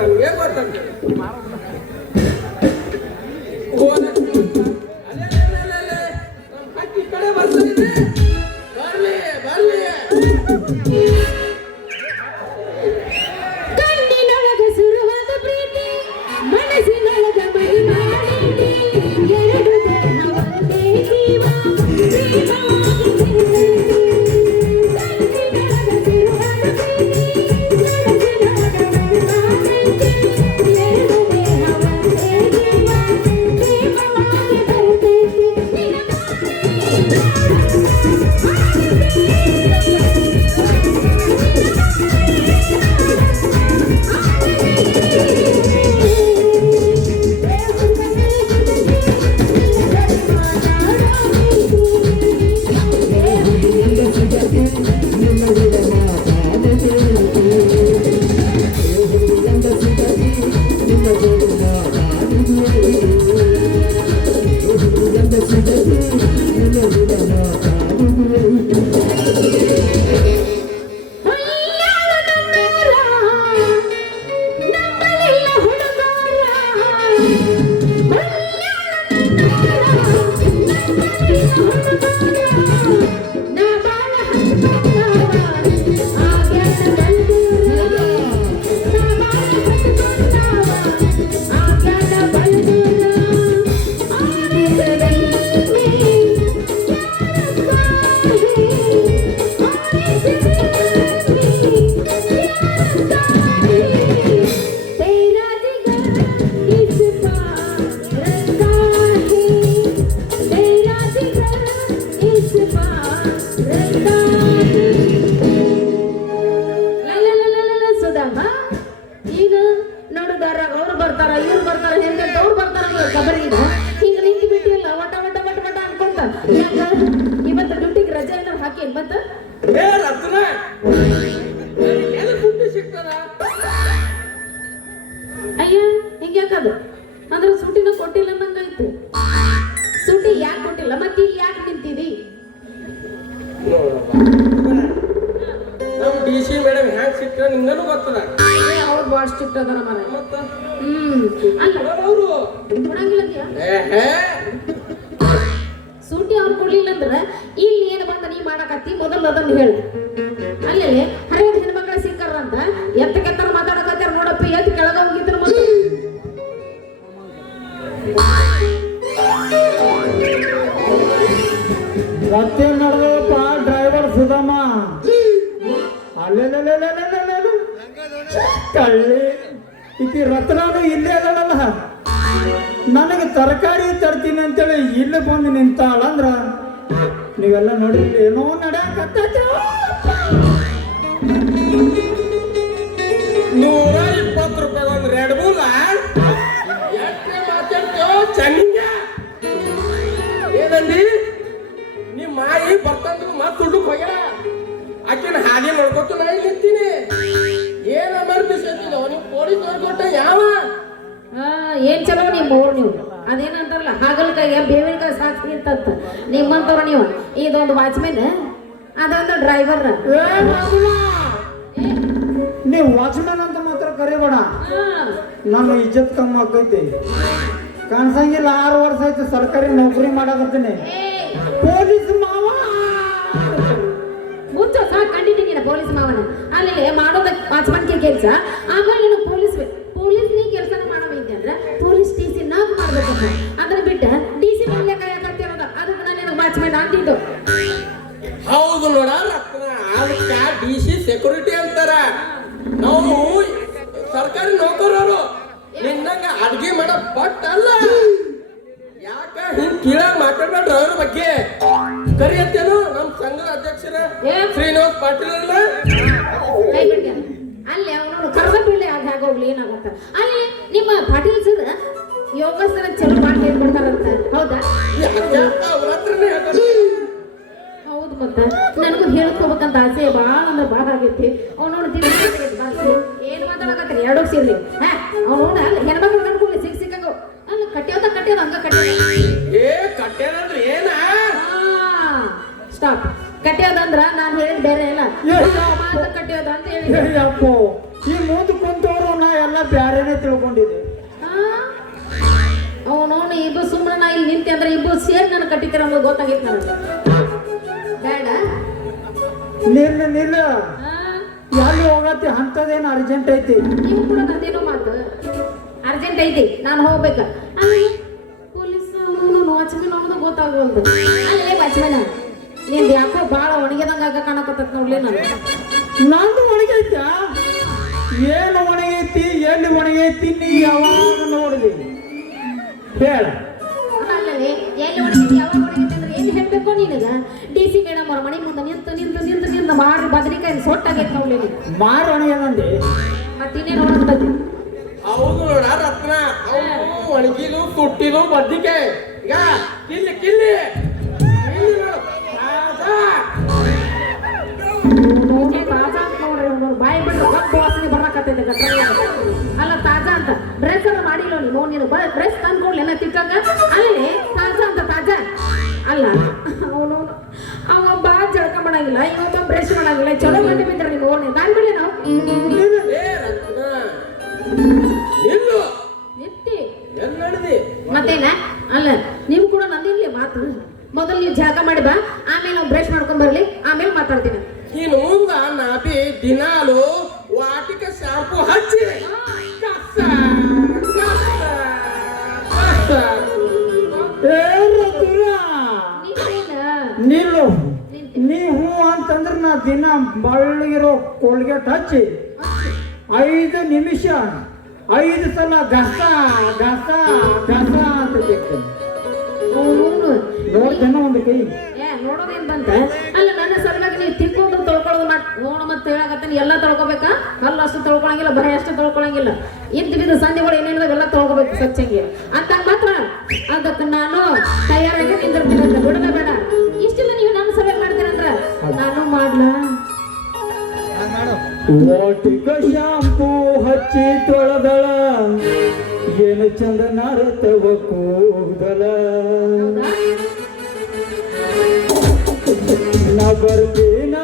కొడతాడు ఏం కొడతాడు ಹಿಂಗ ಯಾಕದು? ಅಂದ್ರೆ ಸೂಟಿನ ಕೊಟ್ಟಿಲ್ಲ ನಂಗಾಯ್ತು ಸುಟಿ ಯಾಕೆ ಕೊಟ್ಟಿಲ್ಲ? ಮತ್ತೆ ಇಲ್ಲಿ ಯಾಕೆ ನಿಂತಿದಿ? ನಮ್ಮ ಡಿ ಸಿ ಮೇಡಮ್ ಹ್ಯಾಂಗ್ ಸಿಕ್ಕ ನಿಂಗನೂ ಗೊತ್ತದ? ಅವ್ರು ಭಾಳ ಸ್ಟ್ರಿಕ್ಟ್ ಅದಾರ ಮನೆ ಮತ್ತ? ಹ್ಮ್. ಅಲ್ಲ ಅವರು. ಕೊಡಂಗಿಲ್ಲ ಅಂದ್ಯಾ? ಏಹೇ ಸೂಟಿ ಅವ್ರು ಕೊಡ್ಲಿಲ್ಲ ಅಂದ್ರೆ ಇಲ್ಲಿ ಏನು ಬಂದ ನೀ ಮಾಡಕತ್ತಿ? ಮೊದಲು ಅದನ್ನು ಹೇಳು. ಅಲ್ಲೇ ಹರಿಯದ ಕಳ್ಳಿ ಈಕಿ ರತ್ನಾನು ಇಲ್ಲೇ ಅದಳಲ್ಲ ನನಗೆ ತರಕಾರಿ ತರ್ತೀನಿ ಅಂತೇಳಿ ಇಲ್ಲಿ ಬಂದು ನಿಂತಾಳ ಅಂದ್ರ ನೀವೆಲ್ಲ ನೋಡಿ ಏನೋ ನಡೆಯಕತ್ತೈತೆ ಹಾದಿ ನೋಡ್ಕೊತ ನಾ ಇಲ್ಲಿ ಏನ ಏನ್ ಅಮರ್ಪಿಸ್ ನೀವು ಪೊಲೀಸ್ ಕೊಟ್ಟ ಯಾವ? ಆ, ಏನ್ ಚಲೋ ನಿಮ್ಮ ಊರ್ ನೀವು? ಅದೇನಂತಾರಲ್ಲ ಹಾಗಲಕಾಯಿ ಬೇವಿನಕಾಯಿ ಸಾಕ್ಷಿ ಅಂತಂತ. ನಿಮ್ಮಂತವ್ರ ನೀವು? ಇದೊಂದು ವಾಚ್ಮೆನ್ ಅದೊಂದು ಡ್ರೈವರ್ ಏ ಮಗುವ, ನೀವು ವಾಚ್ಮನ್ ಅಂತ ಮಾತ್ರ ಕರಿಬೇಡ. ನಮ್ಮ ಇಜ್ಜತ್ ಕಮ್ಮಿ ಆಕೈತಿ ಕಾಣಿಸಂಗಿಲ್ಲ ಆರು ವರ್ಷ ಆಯ್ತು ಸರ್ಕಾರಿ ನೌಕರಿ ಮಾಡಕತ್ತೀನಿ. ಪೊಲೀಸ್ ಮಾವನ. ಅಲ್ಲಿ ಮಾಡೋದ ವಾಚ್ಮನ್ಗೆ ಕೆಲಸ. ಆಮೇಲೆ ನೀನು ಪೊಲೀಸ್ ಪೊಲೀಸ್ ನೀ ಕೆಲಸ ಮಾಡೋದೈತೆ ಅಂದ್ರೆ ಪೊಲೀಸ್ ಟಿ ಸಿ ನಾಕ್ ಮಾಡ್ಬೇಕು ಅದನ್ನ ಬಿಟ್ಟ ಡಿ ಸಿ ಮೇಲೆ ಕಾಯಕತ್ತಿರೋದ ಅದಕ್ಕೆ ನಾನು ನಿನಗೆ ವಾಚ್ಮನ್ ಅಂತಿದ್ದು ಹೌದು ನೋಡ ಅದಕ್ಕ ಡಿ ಸಿ ಸೆಕ್ಯೂರಿಟಿ ಅಂತಾರ. ನಾವು ಸರ್ಕಾರಿ ನೌಕರರು. ನಿನ್ನಂಗ ಅಡ್ಗೆ ಮಾಡೋ ಬಟ್ ಅಲ್ಲ. ಯಾಕ ಹಿಂಗ್ ಕೀಳಾಗ ಮಾತಾಡ್ಬೇಡ್ರ ಅವ್ರ ಬಗ್ಗೆ? ಕರಿಯತ್ತೇನು? ನಮ್ ಸಂಘದ ಅಧ್ಯಕ್ಷರ? ಶ್ರೀನಿವಾಸ್ ಪಾಟೀಲ್ ಅಲ್ಲ ಕೈ ಬಿಡ್ಗೆ. ಅಲ್ಲಿ ಅವನೋಡು ಕರ್ದ ಬೀಳಿ ಅದು ಏನಾಗುತ್ತೆ ಅಲ್ಲಿ ನಿಮ್ಮ ಪಾಟೀಲ್ ಸರ್ ಯೋಗಾಸನ ಚಲೋ ಮಾಡಿ ಹೇಳ್ಕೊಡ್ತಾರಂತ ಹೌದಾ? ಹೌದು ಮತ್ತೆ. ನನಗೂ ಹೇಳ್ಕೋಬೇಕಂತ ಆಸೆ ಭಾಳ ಅಂದ್ರೆ ಭಾಳ ಆಗೈತಿ. ಅವ್ನು ನೋಡಿ ಏನ್ ಮಾತಾಡಕತ್ತೀರಿ ಎರಡು ಸೇರ್ಲಿ. ಹಾ ಅವ್ನು ನೋಡ ಹೆಣ್ಮಕ್ಳು ಕಟ್ಕೊಳ್ಳಿ ಸಿಕ್ ಸಿಕ್ಕಂಗ. ಅಲ್ಲ ಕಟ್ಟಿಯೋದ ಕಟ್ಟಿಯೋದ ಹಂಗ ಕಟ್ಟಿಯೋದ ಏ ಕಟ್ಟ್ಯಾನಂದ್ರ ಏನ? ಸ್ಟಾಪ್ ಕಟ್ಟಿಯೋದಂದ್ರ ನಾನು ಹೇಳಿದ್ ಬೇರೆ ಇಲ್ಲ ಮಾತು ಕಟ್ಟಿಯೋದ ಅಂತ ಹೇಳಿ ಇಲ್ಲಾಂದ್ರೆ ಇಬ್ಬರು ಸೇರಿ ನನ್ನ ಕಟ್ಟಿತೀರ ಅನ್ನೋದು ಗೊತ್ತಾಗಿತ್ತು ನನಗೆ. ಬೇಡ. ನಿಲ್ಲ ನಿಲ್ಲ. ಎಲ್ಲಿ ಹೋಗತ್ತಿ ಅಂತದೇನು ಅರ್ಜೆಂಟ್ ಐತಿ? ನೀವು ಕೂಡ ನಂದೇನೋ ಮಾತು. ಅರ್ಜೆಂಟ್ ಐತಿ ನಾನು ಹೋಗ್ಬೇಕ. ಪೊಲೀಸ್ ವಾಚ್ಮೆನ್ ಅನ್ನೋದು ಗೊತ್ತಾಗವಲ್ದು ಅಲ್ಲೇ ವಾಚ್ಮೆನ್ ನಿಂದು ಯಾಕೋ ಭಾಳ ಒಣಗಿದಂಗ ಆಗ ಕಾಣಕತ್ತತ್ ನೋಡ್ಲಿ ನಾನು. ನಂದು ಒಣಗೈತ ಏನು ಒಣಗೈತಿ ಎಲ್ಲಿ ಒಣಗೈತಿ ನೀ ಯಾವಾಗ ನೋಡಿದಿ ಹೇಳ. ಎಲ್ಲಿ ಯಾವಾಗ ಅಂದ್ರೆ ಏನು ಹೇಳಬೇಕು ನಿನಗ? ಡಿ ಸಿ ಮೇಡಮ್ ಅವ್ರ ಮನೆ ಮುಂದೆ ನಿಂತು ನಿಂತು ನಿಂತು ನಿಂತು ಮಾಡಿ ಬದನೆಕಾಯಿ ಸೊಟ್ಟಾಗೈತೆ ನೋಡ್ಲಿ ನೀನು ಮಾರು ಒಣಗ್ಯದಂದಿ ಮತ್ತಿನ್ನೇನು ಹೌದು ನೋಡ ರತ್ನ? ಅವು ಒಣಗಿದು ಸುಟ್ಟಿದು ಬದ್ನಿಕಾಯಿ. ಈಗ ಕಿಲ್ಲಿ ಕಿಲ್ಲಿ. ಬಾಯಿ ಬಿಟ್ಟು ಕಪ್ಪು ವಾಸನೆ ಬರಕತ್ತೈತೆ ಅಲ್ಲ ತಾಜಾ ಅಂತ. ಡ್ರೆಸ್ ಅನ್ನ ಮಾಡಿಲ್ಲ ನೀನು ನೀನು ಡ್ರೆಸ್ ತಂದು ಕೊಡ್ಲಿ ಏನ ತಿಕ್ಕಂಗ ಅಲ್ಲಿ ಅಲ್ಲ? ಅವನು ಅವ ಬಾ ಜಳಕ ಮಾಡಂಗಿಲ್ಲ ಇವತ್ತ ಬ್ರಷ್ ಮಾಡಂಗಿಲ್ಲ ಚಲೋ ಗಂಟೆ ಬಿದ್ದರೆ ನೀವು ಓಣಿ ನಾನು ನಾವು? ಎತ್ತಿ. ಮತ್ತೇನ? ಅಲ್ಲ ನೀವು ಕೂಡ ನಂದಿರ್ಲಿ ಮಾತು. ಮೊದಲು ನೀವು ಜಳಕ ಮಾಡಿ ಬಾ ಆಮೇಲೆ ನಾವು ಬ್ರಷ್ ಮಾಡ್ಕೊಂಡ್ ಬರ್ಲಿ ಆಮೇಲೆ ಮಾತಾಡ್ತೀನಿ. ನೀನು ಮುಂದ ನಾಬಿ ದಿನಾಲು ದಿನ ಮಳ್ಳಿರೋ ಕೋಲ್ಗೇಟ್ ಹಚ್ಚಿ ಐದು ನಿಮಿಷ, ಐದು ಸಲ ಗಸ ಗಸ ಗಸ ಅಂತ ಅವ್ನು ನೋಡ್ತೇನೆ ಒಂದು ಕೈ. ನೋಡೋದೇನ್ ಬಂತ? ಅಲ್ಲ, ನನ್ನ ಸಲುವಾಗಿ ನೀವು ತಿಕ್ಕೊಂಡು ತೊಳ್ಕೊಳ್ಳೋದು ಮಾಡ್ ನೋಡು ಮತ್ತೆ ಹೇಳಕತ್ತೀನಿ. ಎಲ್ಲ ತೊಳ್ಕೊಬೇಕಾ? ಅಲ್ಲ ಅಷ್ಟು ತೊಳ್ಕೊಳಂಗಿಲ್ಲ, ಬರೀ ಅಷ್ಟು ತೊಳ್ಕೊಳಂಗಿಲ್ಲ. ಇದ್ದು ಬಿದ್ದು ಸಂಧಿಗಳು ಏನೇನಿದೆ ಎಲ್ಲ ತೊಳ್ಕೊಬೇಕು ಸ್ವಚ್ಛಂಗೆ. ಅಂತ ಮಾತ್ರ. ಅದಕ್ಕೆ ನಾನು ತಯಾರಾಗಿ ನಿಂದಿರ್ತೀನಿ ಬಿಡದ ಬೇಡ. ವಾಟಿಕ ಶಾಂಪೂ ಹಚ್ಚಿ ತೊಳೆದಳ. ಏನು ಚಂದ ನಾರತವ ಕೂದಲ. ನಾ ಬರ್ತೀನಿ